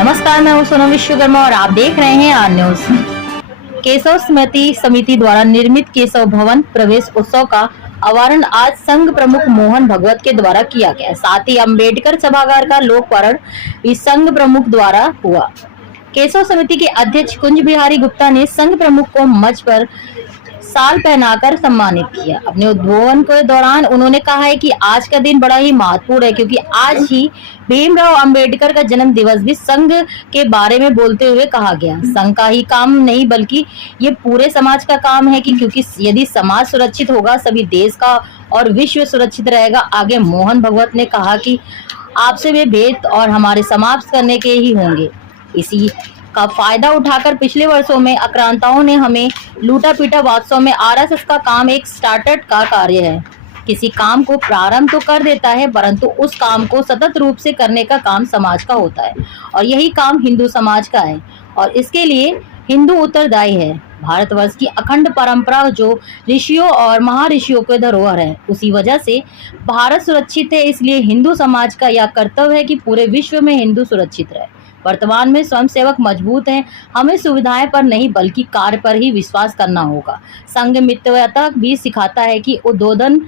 नमस्कार, मैं हूं सोनम विश्वकर्मा और आप देख रहे हैं आर न्यूज। केशव स्मृति समिति द्वारा निर्मित केशव भवन प्रवेश उत्सव का अवारण आज संघ प्रमुख मोहन भगवत के द्वारा किया गया। साथ ही अम्बेडकर सभागार का लोकार्पण भी संघ प्रमुख द्वारा हुआ। केशव समिति के अध्यक्ष कुंज बिहारी गुप्ता ने संघ प्रमुख को मंच पर साल पहनाकर सम्मानित किया। अपने उद्बोधन के दौरान उन्होंने कहा है कि आज का दिन बड़ा ही महत्वपूर्ण है, क्योंकि आज ही भीमराव अंबेडकर का जन्म दिवस भी संघ के बारे में बोलते हुए कहा गया। संघ का ही काम नहीं बल्कि ये पूरे समाज का काम है क्योंकि यदि समाज सुरक्षित होगा सभी देश का और विश्व सुरक्षित रहेगा। आगे मोहन भगवत ने कहा कि आपसे वे भेद और हमारे समाप्त करने के ही होंगे। इसी का फायदा उठाकर पिछले वर्षों में आक्रांताओं ने हमें लूटा पीटा। वास्तव में आरएसएस का काम एक स्टार्टअप का कार्य है। किसी काम को प्रारंभ तो कर देता है, परंतु उस काम को सतत रूप से करने का काम समाज का होता है और यही काम हिंदू समाज का है और इसके लिए हिंदू उत्तरदायी है। भारतवर्ष की अखंड परंपरा जो ऋषियों और महर्षियों के धरोहर है, उसी वजह से भारत सुरक्षित है। इसलिए हिंदू समाज का यह कर्तव्य है कि पूरे विश्व में हिंदू सुरक्षित रहे। वर्तमान में स्वयंसेवक मजबूत हैं, हमें सुविधाएं पर नहीं बल्कि कार्य पर ही विश्वास करना होगा। संघ मित्रता भी सिखाता है कि उद्बोधन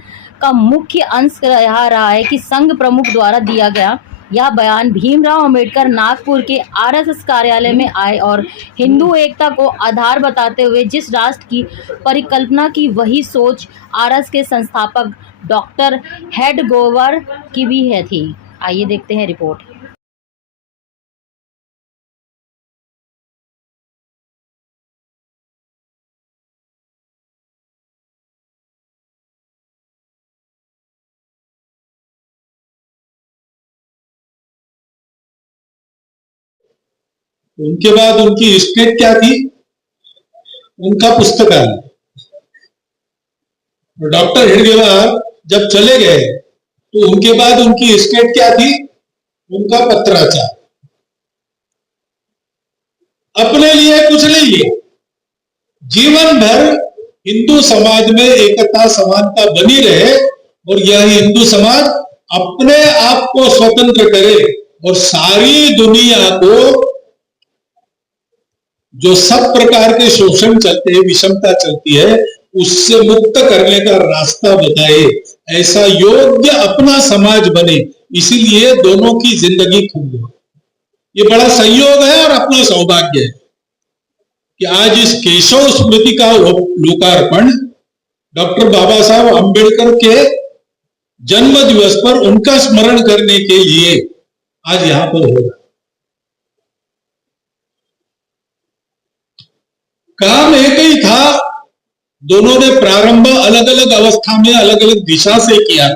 का मुख्य अंश रहा है कि संघ प्रमुख द्वारा दिया गया यह बयान भीमराव अंबेडकर नागपुर के आरएसएस कार्यालय में आए और हिंदू एकता को आधार बताते हुए जिस राष्ट्र की परिकल्पना की वही सोच आरएसएस के संस्थापक डॉक्टर हेडगेवार की भी है थी। आइए देखते हैं रिपोर्ट। उनके बाद उनकी स्टेट क्या थी? उनका पुस्तकालय। डॉक्टर हेडगेवार जब चले गए तो उनके बाद उनकी स्टेट क्या थी? उनका पत्राचार। अपने लिए कुछ नहीं लिया, जीवन भर हिंदू समाज में एकता समानता बनी रहे और यह हिंदू समाज अपने आप को स्वतंत्र करे और सारी दुनिया को जो सब प्रकार के शोषण चलते हैं, विषमता चलती है, उससे मुक्त करने का रास्ता बताए, ऐसा योग्य अपना समाज बने। इसीलिए दोनों की जिंदगी खुल गई। ये बड़ा संयोग है और अपना सौभाग्य है कि आज इस केशव स्मृति का लोकार्पण डॉक्टर बाबा साहब अंबेडकर के जन्म दिवस पर उनका स्मरण करने के लिए आज यहां पर हो रहा है। काम एक ही था, दोनों ने प्रारंभ अलग अलग अवस्था में अलग अलग दिशा से किया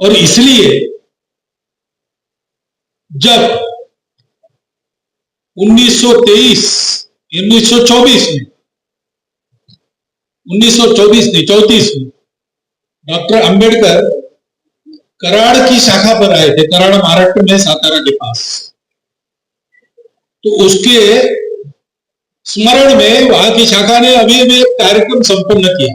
और इसलिए जब 1934 में डॉक्टर अंबेडकर कराड़ की शाखा पर आए थे, कराड़ महाराष्ट्र में सातारा के पास। तो उसके स्मरण में वहां की शाखा ने अभी एक कार्यक्रम संपन्न किया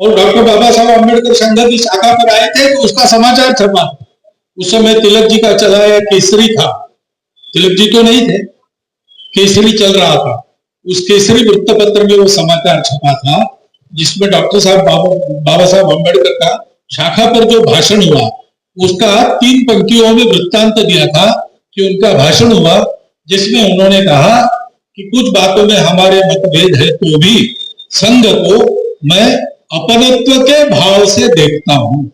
और डॉक्टर बाबा साहब अंबेडकर संघ की शाखा पर आए थे तो उसका समाचार छपा। उस समय तिलक जी का चलाया केसरी था, तिलक जी तो नहीं थे, केसरी चल रहा था। उस केसरी वृत्तपत्र में वो समाचार छपा था जिसमें डॉक्टर साहब बाबा साहब अंबेडकर का शाखा पर जो भाषण हुआ उसका 3 पंक्तियों में वृत्तांत दिया था कि उनका भाषण हुआ जिसमें उन्होंने कहा कि कुछ बातों में हमारे मतभेद है तो भी संघ को मैं अपनत्व के भाव से देखता हूं।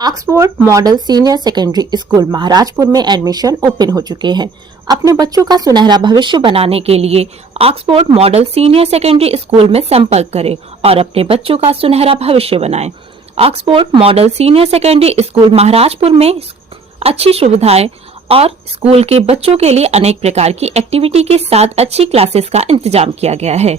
Oxford model senior secondary school Maharajpur में एडमिशन ओपन हो चुके हैं। अपने बच्चों का सुनहरा भविष्य बनाने के लिए Oxford model senior secondary school में संपर्क करें और अपने बच्चों का सुनहरा भविष्य बनाएं। Oxford model senior secondary school Maharajpur में अच्छी सुविधाएं और स्कूल के बच्चों के लिए अनेक प्रकार की एक्टिविटी के साथ अच्छी क्लासेस का इंतजाम किया गया है।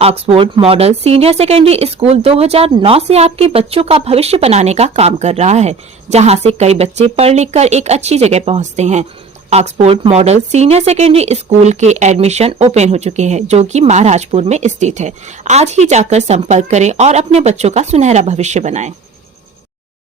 Oxford model senior secondary school 2009 से आपके बच्चों का भविष्य बनाने का काम कर रहा है, जहां से कई बच्चे पढ़ लिख कर एक अच्छी जगह पहुंचते हैं। Oxford model senior secondary school के एडमिशन ओपन हो चुके हैं, जो कि महाराजपुर में स्थित है। आज ही जाकर संपर्क करें और अपने बच्चों का सुनहरा भविष्य बनाएं।